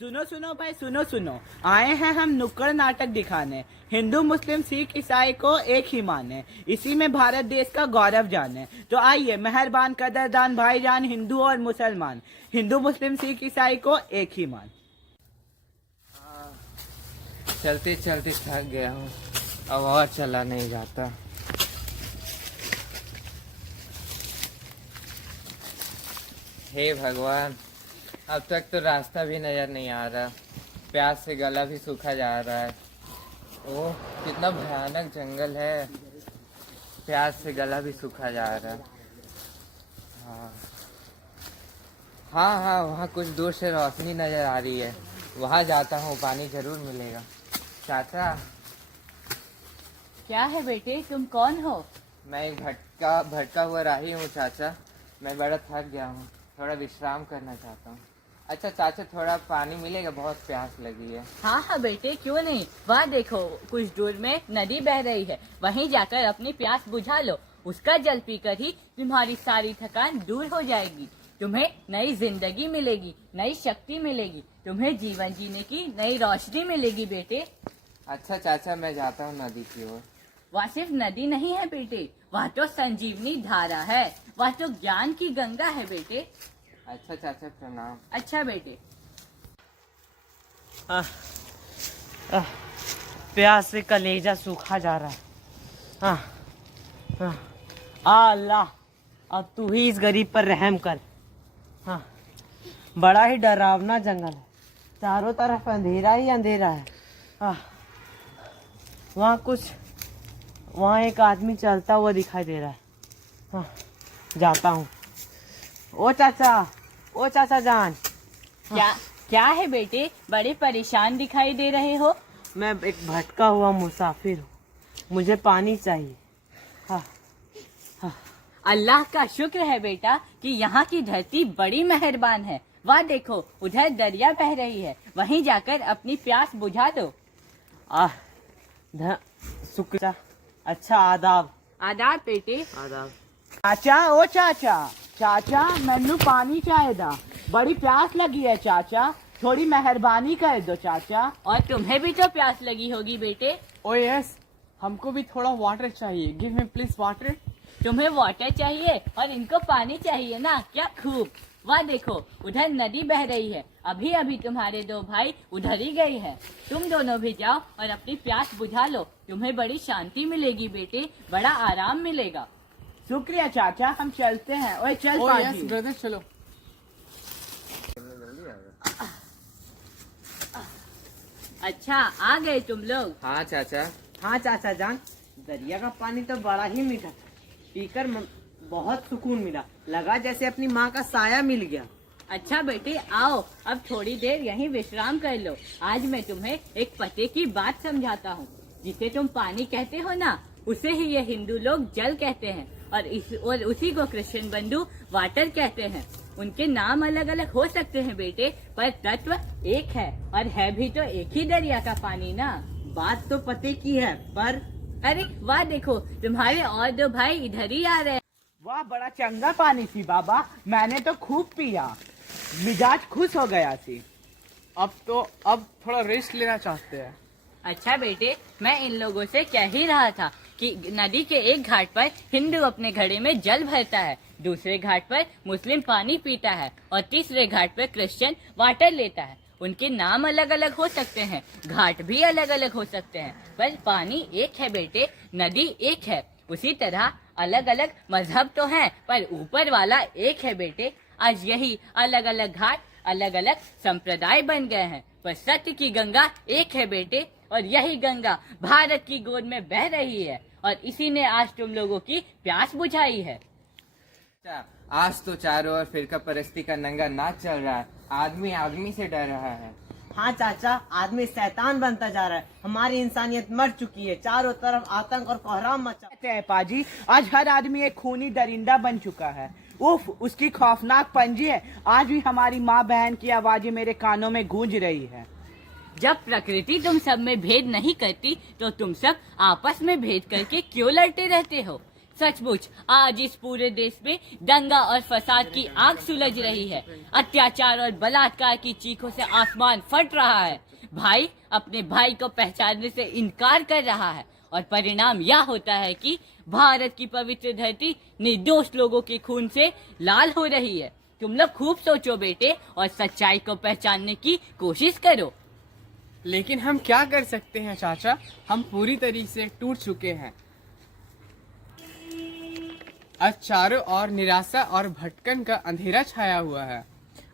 सुनो सुनो भाई सुनो सुनो, आए हैं हम नुक्कड़ नाटक दिखाने। हिंदू मुस्लिम सिख ईसाई को एक ही माने, इसी में भारत देश का गौरव जाने। तो आइए मेहरबान कदरदान भाईजान हिंदू और मुसलमान, हिंदू मुस्लिम सिख ईसाई को एक ही मान। चलते चलते थक गया हूँ, अब और चला नहीं जाता। हे भगवान, अब तक तो रास्ता भी नजर नहीं आ रहा, प्यास से गला भी सूखा जा रहा है। ओह, कितना भयानक जंगल है, प्यास से गला भी सूखा जा रहा है। हाँ हाँ हाँ, वहाँ कुछ दूर से रोशनी नजर आ रही है, वहाँ जाता हूँ, पानी जरूर मिलेगा। चाचा। क्या है बेटे, तुम कौन हो? मैं एक भटका हुआ राही हूँ चाचा, मैं बड़ा थक गया हूँ, थोड़ा विश्राम करना चाहता हूँ। अच्छा चाचा, थोड़ा पानी मिलेगा, बहुत प्यास लगी है। हाँ हाँ बेटे, क्यों नहीं। वहाँ देखो, कुछ दूर में नदी बह रही है, वहीं जाकर अपनी प्यास बुझा लो। उसका जल पीकर ही तुम्हारी सारी थकान दूर हो जाएगी, तुम्हें नई जिंदगी मिलेगी, नई शक्ति मिलेगी, तुम्हें जीवन जीने की नई रोशनी मिलेगी बेटे। अच्छा चाचा, मैं जाता हूँ नदी की ओर। वहाँ सिर्फ नदी नहीं है बेटे, वहाँ तो संजीवनी धारा है, वहाँ तो ज्ञान की गंगा है बेटे। अच्छा चाचा, प्रणाम। अच्छा बेटे। प्यास से कलेजा सूखा जा रहा है। अल्लाह, अब तू ही इस गरीब पर रहम कर। हाँ, बड़ा ही डरावना जंगल है, चारों तरफ अंधेरा ही अंधेरा है। वहाँ एक आदमी चलता हुआ दिखाई दे रहा है। हाँ, जाता हूँ। ओ चाचा जान। क्या है बेटे, बड़े परेशान दिखाई दे रहे हो? मैं एक भटका हुआ मुसाफिर हूँ, मुझे पानी चाहिए। हाँ। अल्लाह का शुक्र है बेटा कि यहाँ की धरती बड़ी मेहरबान है। वह देखो, उधर दरिया बह रही है, वहीं जाकर अपनी प्यास बुझा दो। शुक्र। अच्छा, आदाब। आदाब बेटे। आदाब। चाचा मैनू पानी चाहिए, बड़ी प्यास लगी है चाचा, थोड़ी मेहरबानी कर दो चाचा। और तुम्हें भी तो प्यास लगी होगी बेटे। ओ यस, हमको भी थोड़ा वाटर चाहिए, गिव मी प्लीज वाटर। तुम्हें वाटर चाहिए और इनको पानी चाहिए ना, क्या खूब। वह देखो, उधर नदी बह रही है, अभी अभी तुम्हारे दो भाई उधर ही गए हैं। तुम दोनों भी जाओ और अपनी प्यास बुझा लो, तुम्हें बड़ी शांति मिलेगी बेटे, बड़ा आराम मिलेगा। शुक्रिया चाचा, हम चलते हैं। ओए चल पाजी। ब्रदर चलो। अच्छा, आ गए तुम लोग। हाँ चाचा। हाँ चाचा जान, दरिया का पानी तो बड़ा ही मीठा था, पीकर बहुत सुकून मिला, लगा जैसे अपनी माँ का साया मिल गया। अच्छा बेटे, आओ अब थोड़ी देर यहीं विश्राम कर लो। आज मैं तुम्हें एक पते की बात समझाता हूँ। जिसे तुम पानी कहते हो ना, उसे ही ये हिंदू लोग जल कहते हैं, और उसी को क्रिश्चियन बंधु वाटर कहते हैं। उनके नाम अलग अलग हो सकते हैं बेटे, पर तत्व एक है, और है भी तो एक ही दरिया का पानी ना। बात तो पते की है, पर अरे वाह, देखो तुम्हारे और दो भाई इधर ही आ रहे हैं। वाह, बड़ा चंगा पानी थी बाबा, मैंने तो खूब पिया, मिजाज खुश हो गया थी। अब थोड़ा रेस्ट लेना चाहते हैं। अच्छा बेटे, मैं इन लोगों से कह ही रहा था कि नदी के एक घाट पर हिंदू अपने घड़े में जल भरता है, दूसरे घाट पर मुस्लिम पानी पीता है, और तीसरे घाट पर क्रिश्चियन वाटर लेता है। उनके नाम अलग अलग हो सकते हैं, घाट भी अलग अलग हो सकते हैं, पर पानी एक है बेटे, नदी एक है। उसी तरह अलग अलग मजहब तो हैं, पर ऊपर वाला एक है बेटे। आज यही अलग अलग घाट, अलग अलग संप्रदाय बन गए हैं, पर सत्य की गंगा एक है बेटे, और यही गंगा भारत की गोद में बह रही है, और इसी ने आज तुम लोगों की प्यास बुझाई है। आज तो चारों ओर फिरका परस्ती का नंगा नाच चल रहा है, आदमी आदमी से डर रहा है। हाँ चाचा, आदमी शैतान बनता जा रहा है, हमारी इंसानियत मर चुकी है, चारों तरफ आतंक और कोहराम मचा है। पाजी, आज हर आदमी एक खूनी दरिंदा बन चुका है। उफ, उसकी खौफनाक पंजी है, आज भी हमारी माँ बहन की आवाजें मेरे कानों में गूंज रही है। जब प्रकृति तुम सब में भेद नहीं करती, तो तुम सब आपस में भेद करके क्यों लड़ते रहते हो? सचमुच आज इस पूरे देश में दंगा और फसाद की आग सुलझ रही है। अत्याचार और बलात्कार की चीखों से आसमान फट रहा है। भाई अपने भाई को पहचानने से इनकार कर रहा है और परिणाम यह होता है कि भारत की पवित्र धरती निर्दोष लोगों के खून से लाल हो रही है। तुम लोग खूब सोचो बेटे और सच्चाई को पहचानने की कोशिश करो। लेकिन हम क्या कर सकते हैं चाचा, हम पूरी तरीके से टूट चुके हैं। आज चारों ओर निराशा और भटकन का अंधेरा छाया हुआ है।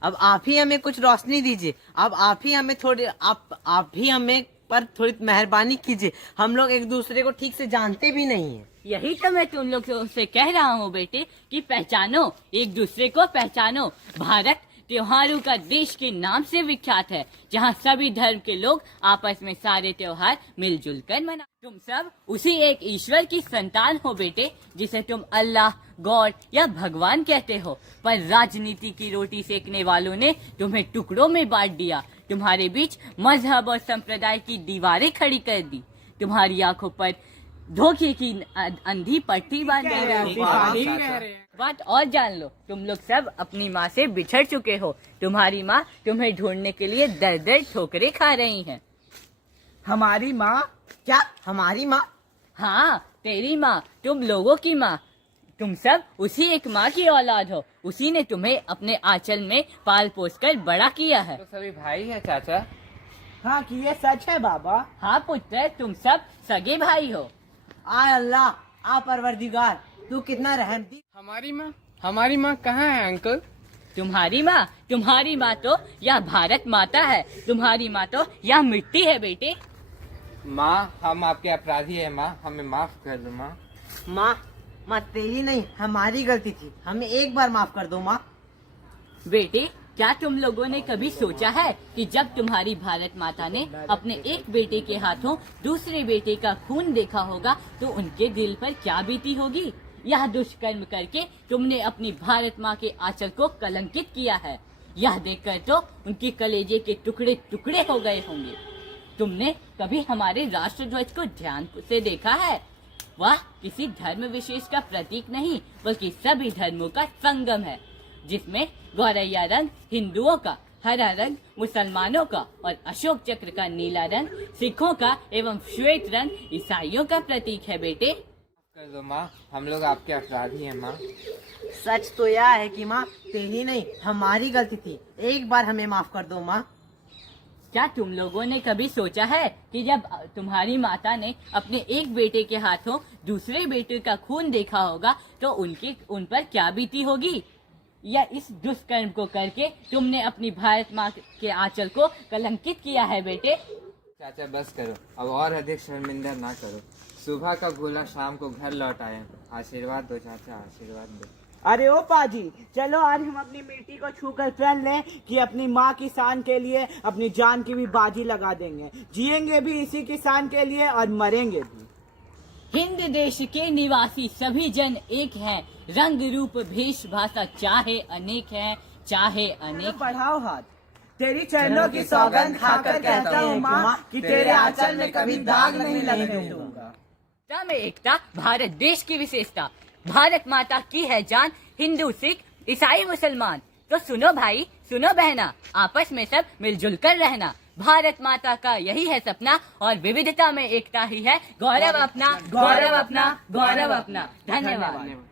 अब आप ही हमें कुछ रोशनी दीजिए। अब आप ही हमें पर थोड़ी मेहरबानी कीजिए। हम लोग एक दूसरे को ठीक से जानते भी नहीं है। यही तो मैं तुम लोग से कह रहा हूँ बेटे कि पहचानो, एक दूसरे को पहचानो। भारत त्योहारों का देश के नाम से विख्यात है, जहाँ सभी धर्म के लोग आपस में सारे त्योहार मिलजुल कर मना। तुम सब उसी एक ईश्वर की संतान हो बेटे, जिसे तुम अल्लाह, गॉड या भगवान कहते हो। पर राजनीति की रोटी सेकने वालों ने तुम्हें टुकड़ों में बांट दिया। तुम्हारे बीच मजहब और संप्रदाय की दीवारें खड़ी कर दी। तुम्हारी आंखों पर धोखे की अंधी पट्टी बांध दी। बात और जान लो, तुम लोग सब अपनी माँ से बिछड़ चुके हो। तुम्हारी माँ तुम्हें ढूंढने के लिए दर दर ठोकरें खा रही हैं। हमारी माँ? क्या हमारी माँ? हाँ, तेरी माँ, तुम लोगों की माँ। तुम सब उसी एक माँ की औलाद हो। उसी ने तुम्हें अपने आंचल में पाल पोस कर बड़ा किया है। तो सभी भाई है चाचा। हाँ कि ये सच है बाबा। हाँ पुत्र, तुम सब सगे भाई हो। आय अल्लाह, आ परवरदिगार, तू कितना रहमती। हमारी माँ कहाँ है अंकल? तुम्हारी माँ तो यह भारत माता है। तुम्हारी माँ तो यह मिट्टी है बेटे। माँ, हम आपके अपराधी है माँ, हमें माफ कर दो माँ। माँ तेरी नहीं, हमारी गलती थी, हमें एक बार माफ कर दो माँ। बेटे, क्या तुम लोगों ने कभी सोचा है कि जब तुम्हारी भारत माता ने अपने एक बेटे के हाथों दूसरे बेटे का खून देखा होगा तो उनके दिल पर क्या बीती होगी? यह दुष्कर्म करके तुमने अपनी भारत माँ के आंचल को कलंकित किया है। यह देखकर तो उनके कलेजे के टुकड़े टुकड़े हो गए होंगे। तुमने कभी हमारे राष्ट्रध्वज को ध्यान से देखा है? वह किसी धर्म विशेष का प्रतीक नहीं, बल्कि सभी धर्मों का संगम है, जिसमें गौरैया रंग हिंदुओं का, हरा रंग मुसलमानों का और अशोक चक्र का नीला रंग सिखों का एवं श्वेत रंग ईसाइयों का प्रतीक है बेटे। कर दो माँ, हम लोग आपके अपराधी हैं माँ। सच तो यह है कि माँ तेरी नहीं, हमारी गलती थी, एक बार हमें माफ कर दो माँ। क्या तुम लोगों ने कभी सोचा है कि जब तुम्हारी माता ने अपने एक बेटे के हाथों दूसरे बेटे का खून देखा होगा तो उन पर क्या बीती होगी? या इस दुष्कर्म को करके तुमने अपनी भारत माँ के आंचल को कलंकित किया है बेटे। चाचा बस करो, अब और अधिक शर्मिंदा ना करो। सुबह का भूला शाम को घर लौट आए। आशीर्वाद दो चाचा, आशीर्वाद दो। अरे ओ पाजी, चलो आज हम अपनी मिट्टी को छूकर प्रण लें कि अपनी माँ की शान के लिए अपनी जान की भी बाजी लगा देंगे। जिएंगे भी इसी की शान के लिए और मरेंगे भी। हिंद देश के निवासी सभी जन एक हैं, रंग रूप भेष भाषा चाहे अनेक हैं, चाहे अनेक। बढ़ाओ हाथ, तेरी चरणों की सौगंध खाकर कहता हूँ माँ कि तेरे आंचल में कभी दाग नहीं लगने दूंगा। में एकता भारत देश की विशेषता। भारत माता की है जान, हिंदू सिख ईसाई मुसलमान। तो सुनो भाई, सुनो बहना, आपस में सब मिलजुल कर रहना। भारत माता का यही है सपना और विविधता में एकता ही है गौरव अपना, गौरव अपना, गौरव अपना। धन्यवाद।